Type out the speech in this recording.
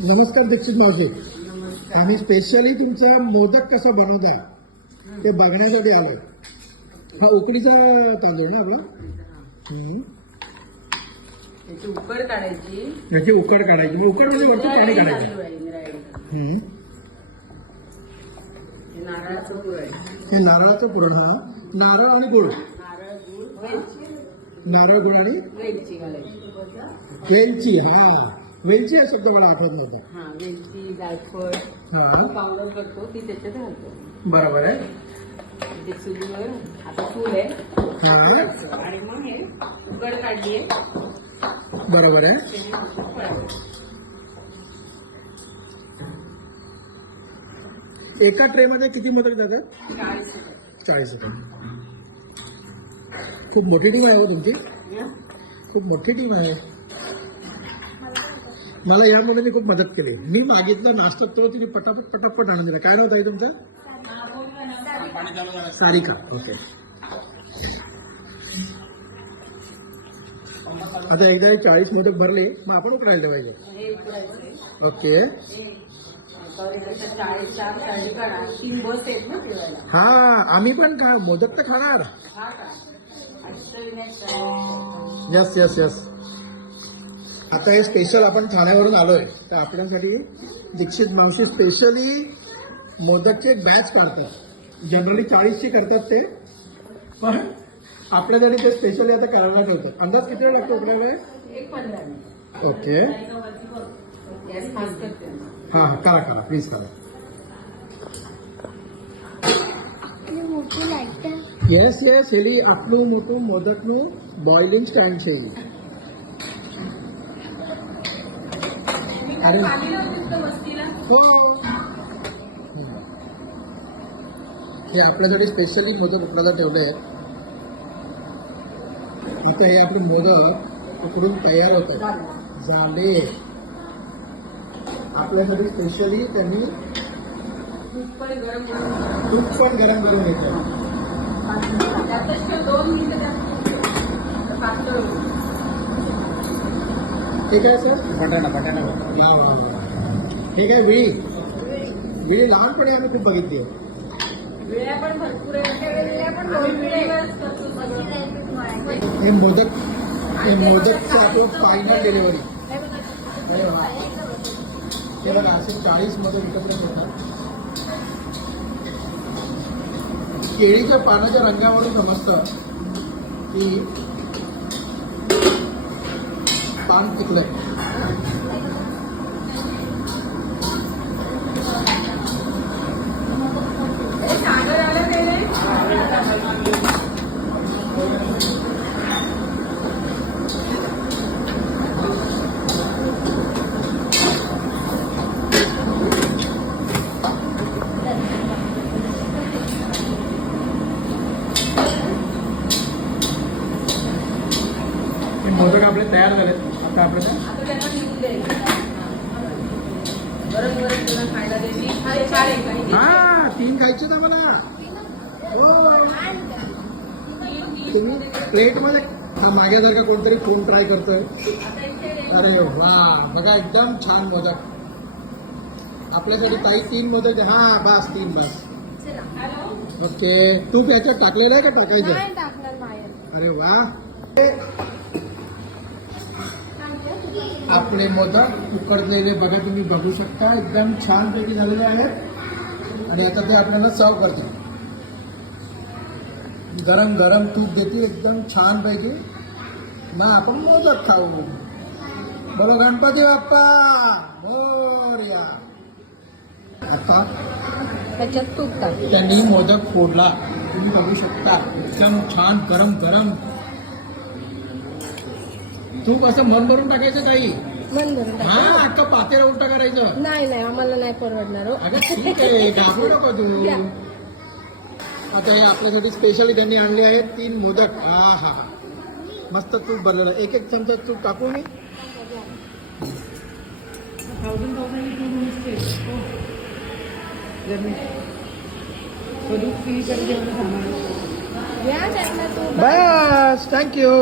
नमस्कार दीक्षित मावशी. आम्ही स्पेशली तुमचा मोदक कसा बनवताय ते बघण्यासाठी आलोय. हा उकडीचा तांदूळ ना आपला. याची उकड काढायची. याची उकड काढायची. मग उकड म्हणजे वरती पाणी काढायचं. नारळाचं पुरण. हे नारळाचं पुरण. हा नारळ आणि गुळ. नारळ गुळ आणि वेलची घालायची. वेलची. हा वेलची हा शब्द मला आठवत नव्हता. हा वेलची जायफळ पावडर करतो ती त्याच्यात घालतो. बरोबर आहे. ते चुलीवर आता फूल आहे आणि मग हे उकड काढली आहे. बरोबर आहे. एका ट्रे मध्ये किती मोदक जातात? 40 सेकंद. खूप मोठी टीम आहे हो तुमची. खूप मोठी टीम आहे. मला यामध्ये मी खूप मदत केली. मी मागितलं नाश्ता तर तिने पटापट पटापट आणून दिला. काय नाव आहे तुमचं? सारिका. ओके. आता एकदा 40 मोदक भरले मग आपण उकडायला पाहिजे. ओके. हा आम्ही पण मोदक तर खाणार. Yes yes yes. आता हे स्पेशल आपण ठाण्यावरून आलोय तर आपल्यासाठी दीक्षित मावशी स्पेशली मोदकचे बॅच करतात. जनरली 40ची करतात ते, पण आपल्यासाठी ते स्पेशली आता करायला ठेवतात. अंदाज किती वेळ लागतो उकडायला? 1-15 ओके. हा हा करा करा प्लीज करा. યસ યસ એલી આટલું મોટું મોદકનું બોઇલિંગ સ્ટેન્ડ છે. અરે हो हे आपल्यासाठी स्पेशली मोदक उकडायला ठेवले आहेत. आता हे आपले मोदक उकडून तयार होतात. झाले. आपल्यासाठी स्पेशली त्यांनी तूप पण गरम करून घेतलं. ठीक आहे सर. बटाटा ठीक आहे. विळी विळी लहानपणी आम्ही खूप बघितली. हे मोदकचं आपलं फायनल डिलिव्हरी. अरे वा. हे बघा असे 40 मोदक एकत्र होतात. केळीच्या पानाच्या रंगावरून समजतं की पान पिकलंय. मोदक आपले तयार झालेत. आता आपलं हा 3 खायचे ना मला. हो तुम्ही प्लेटमध्ये हा माग्यासारखा कोणतरी फोन ट्राय करतोय. अरे वा बघा एकदम छान मोदक आपल्यासाठी. ताई 3 मोदक. हा बस 3 बस. ओके. तूप याच्यात टाकलेलं आहे का टाकायचं? अरे वा. आपले मोदक उकडलेले बघा तुम्ही बघू शकता एकदम छान पैकी झालेले आहेत. आणि आता ते आपल्याला सर्व करतील. गरम गरम तूप देतील एकदम छान पैकी. मग आपण मोदक खाऊ. बोलो गणपती बाप्पा मोरया. आता त्याच्यात तूप टाक. त्यांनी मोदक फोडला तुम्ही बघू शकता एकदम छान गरम गरम. तूप असं मन भरून टाकायचं काही. हा अख्खा पातेला उलटा करायचं. नाही आम्हाला नाही परवडणार. अगं ठीक आहे घाबरू नको तू. आता हे आपल्यासाठी स्पेशली त्यांनी आणले आहेत 3 मोदक. हा हा मस्त तूप भरलेलं. एक चमचा तूप टाकू मी. बस थँक्यू.